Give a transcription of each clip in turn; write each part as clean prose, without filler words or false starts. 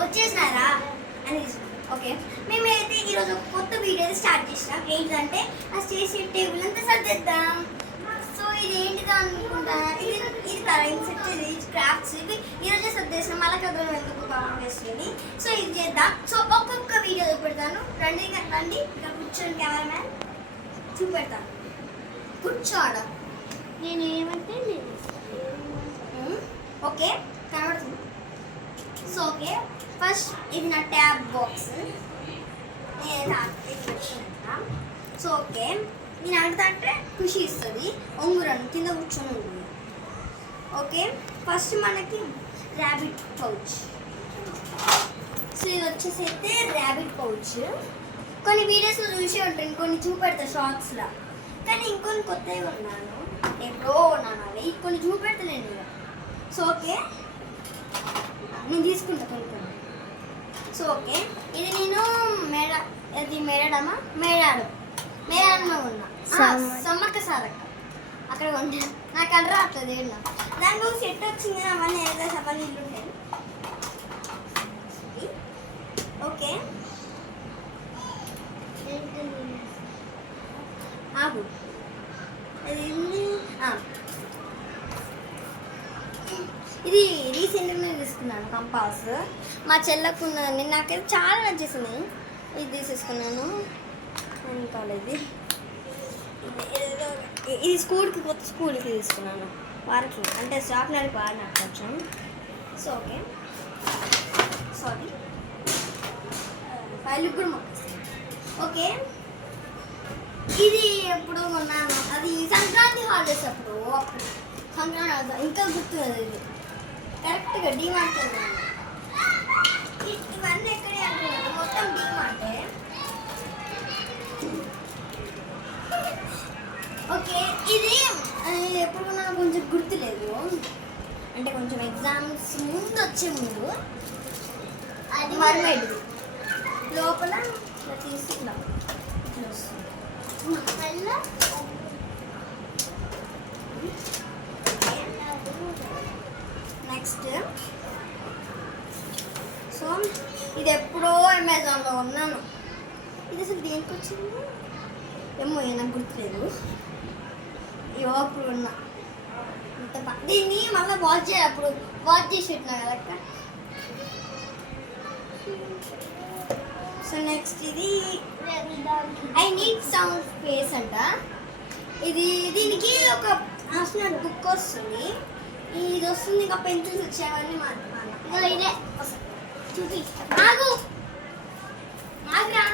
వచ్చేసినారా అని ఓకే. మేమైతే ఈరోజు ఒక కొత్త వీడియో స్టార్ట్ చేసినాం. ఏంటంటే ఆ చేసే టేబుల్ అంతా సర్దిద్దాం. సో ఇది ఏంటిదో అనుకుంటా, ఇది కరెంట్ సెట్, ఇది క్రాఫ్ట్స్, ఇవి ఈరోజే సర్దేసినాం. మళ్ళీ కథలు ఎందుకు కావాల్సింది. సో ఇది చేద్దాం. సో ఒక్కొక్క వీడియో చూపెడతాను. రండి రండి, ఇక్కడ కూర్చొని కెమెరామ్యాన్ చూపెడతాను. కూర్చోడ నేను ఏమంటే ఓకే కనబడుతుంది. సో ఓకే, ఫస్ట్ ఇది నా ట్యాబ్ బాక్స్. సో ఓకే, నేను అడుగుతా ఖుషి ఇస్తుంది. ఒంగురను కింద కూర్చొని ఉంటుంది. ఓకే, ఫస్ట్ మనకి ర్యాబిట్ పౌచ్. సో ఇది వచ్చేసి అయితే ర్యాబిట్ పౌచ్. కొన్ని వీడియోస్లో చూసే ఉంటాను, కొన్ని చూపెడతా షార్ట్స్లో. కానీ ఇంకొన్ని కొత్తవి ఉన్నాను, ఎప్పుడో ఉన్నాను అవి, కొన్ని చూపెడతలేను ఇక. సో ఓకే, నేను తీసుకుంటా కొన్ని. సో ఓకే, ఇది నేను మేడాడమా ఉన్నా సమ్మక్క సారక్క అక్కడ కొంటే నాకు అడ్ర రావట్లేదు. ఏళ్ళ దానికి ఒక సెట్ వచ్చింది. అవన్నీ ఏదో సవాళ్ళు ఇల్లు ఉంటాయి. ఓకే ఆగు, ఇది రీసెంట్గా తీసుకున్నాను కంపాస్. మా చెల్లకు ఉన్నది, నాకైతే చాలా నచ్చేసింది. ఇది తీసేసుకున్నాను. కాలేజీ ఇది స్కూల్కి, కొత్త స్కూల్కి తీసుకున్నాను. వారికి అంటే షాప్నర్కి వాడినట్టు కొంచెం. సో ఓకే, సారీ ఫైల్ కూడా మొక్కిస్తాను. ఓకే, ఇది ఎప్పుడు కొన్నాను, అది సంక్రాంతి హాలిడేస్ అప్పుడు సంక్రాంతి ఇంకా గుర్తు కదా. ఇది కరెక్ట్గా డీమార్ట్ ఇవన్నీ ఎక్కడే అంటున్నాను, మొత్తం డీమార్టే. ఓకే, ఇది ఎప్పుడు నాకు కొంచెం గుర్తులేదు, అంటే కొంచెం ఎగ్జామ్స్ ముందు వచ్చే ముందు. అది మర్మేడ్ లోపల తీసుకున్నాం. నెక్స్ట్, సో ఇది ఎప్పుడో అమెజాన్లో ఉన్నాను. ఇది అసలు దేనికి వచ్చింది ఏమో, నాకు గుర్తులేదు. ఇవో అప్పుడు ఉన్నా. దీన్ని మళ్ళీ అప్పుడు వాచ్ చేసి పెట్టినా కదా అక్క. సో నెక్స్ట్, ఇది ఐ నీడ్ సౌండ్ స్పేస్ అంట. ఇది దీనికి ఒక ఆస్ట్రోనాట్ బుక్ వస్తుంది. ఇది వస్తుంది, ఇంకా పెన్సిల్స్ వచ్చేవన్నీ ఇదే చూపి. ఆగు ఆగ్రా,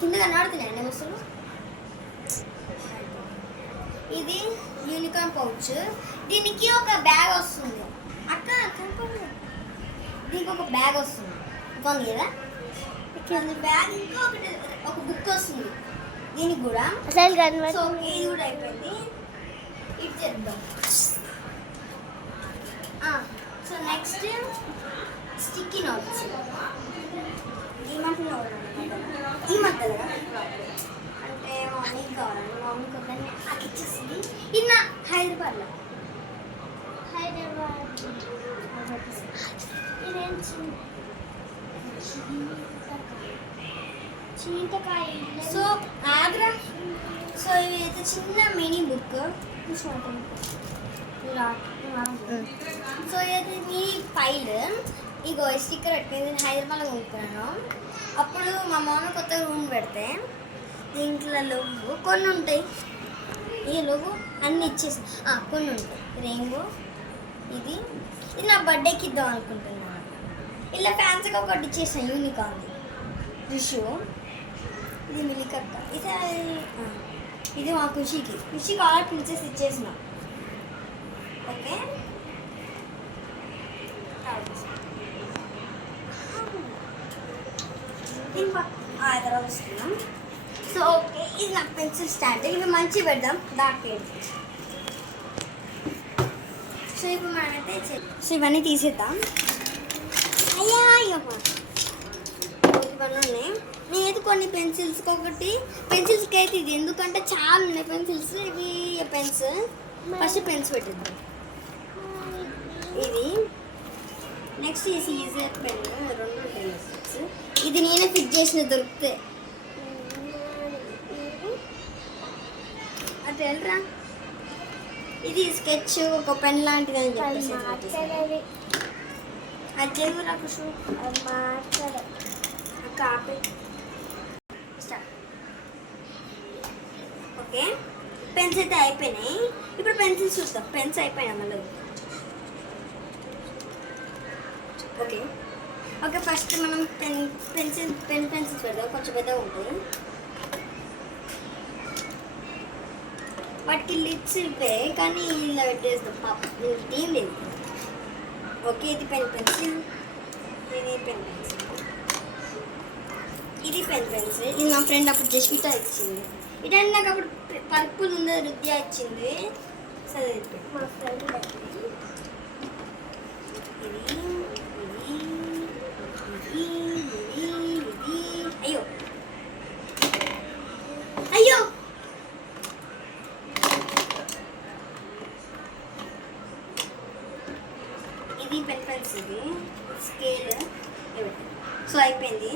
కింద కనబడుతున్నాయండి వస్తువులు. ఇది యూనికార్న్ పౌచ్. దీనికి ఒక బ్యాగ్ వస్తుంది అక్క, కనపడదు. దీనికి ఒక బ్యాగ్ వస్తుంది, బాగుంది కదా. బ్యాగ్ ఇంకా ఒక బుక్ వస్తుంది దీనికి కూడా. సో ఇది కూడా అయిపోయింది. ఇది చేద్దాం. So next, sticky notes. ఈ మధ్య అంటే మమ్మీకి కావాలండి, మమ్మీకి వద్దని నాకు ఇచ్చేసింది. ఇది నా హైదరాబాద్లో సో ఆగ్రా. సో ఇది అయితే చిన్న మినీ బుక్. సో ఇది మీ ఫైల్. ఇగో స్టిక్కర్ పెట్టుకుంది, హైదరాబాద్లో కొనుక్కున్నాను. అప్పుడు మా మామ కొత్త రూమ్ పెడితే దీంట్లో లోగు కొన్ని ఉంటాయి. ఈ లోగు అన్నీ ఇచ్చేసి కొన్ని ఉంటాయి. రెయిన్బో, ఇది నా బర్త్డేకి ఇద్దాం అనుకుంటున్నాను. ఇలా ఫ్యాన్సీగా ఒకటి ఇచ్చేసాను, యూనికార్న్ రిషు. ఇది మిలికక్క. ఇది మా ఖుషికి ఆర్డర్ ప్రిన్సెస్ ఇచ్చేసిన. ఓకే, తర్వాత వస్తున్నాం. సో ఓకే, ఇది నాకు పెన్సిల్ స్టాండ్. ఇవి మంచి పెడదాం డార్క్ పెయింట్. సో ఇప్పుడు మనమైతే ఇవన్నీ తీసేద్దాం. అయ్యా ఇవన్నీ ఉన్నాయి. నేనైతే కొన్ని పెన్సిల్స్కి ఒకటి, పెన్సిల్స్కి అయితే ఇది, ఎందుకంటే చాలా ఉన్నాయి పెన్సిల్స్. ఇవి పెన్స్, ఫస్ట్ పెన్స్ పెట్టిద్దాం. ఇది నెక్స్ట్ ఈ సీజర్ పెన్ రెండు ఉంటాయి. ఇది నేనే ఫిట్ చేసిన దొరికితే అటు వెళ్ళరా. ఇది స్కెచ్ ఒక పెన్ లాంటిది అని చెప్పేసి మాట్లాడేది అది చదువు నాకు షూ మాట్లాడే కాపీ ఓకే. పెన్స్ అయితే అయిపోయినాయి. ఇప్పుడు పెన్సిల్స్ చూద్దాం. పెన్స్ అయిపోయినాయి మళ్ళీ. ఓకే ఓకే ఫస్ట్ మనం పెన్సిల్స్ పెడదాం. కొంచెం పెద్దగా ఉంటుంది. వాటికి లిప్స్ ఇవే కానీ ఇలా పెట్టేస్తాం. పాప ఏం లేదు. ఓకే ఇది పెన్సిల్, ఇది పెన్సిల్, ఇది పెన్సిల్. ఇది మా ఫ్రెండ్ అప్పుడు జస్మిత ఇచ్చింది. ఇటు నాకు అప్పుడు పర్పుల్ ఉంది రుద్యా ఇచ్చింది. సరే మా ఫ్రెండ్ అయ్యో అయ్యో ఇది పెన్స్, ఇది స్కేల్. సో అయిపోయింది.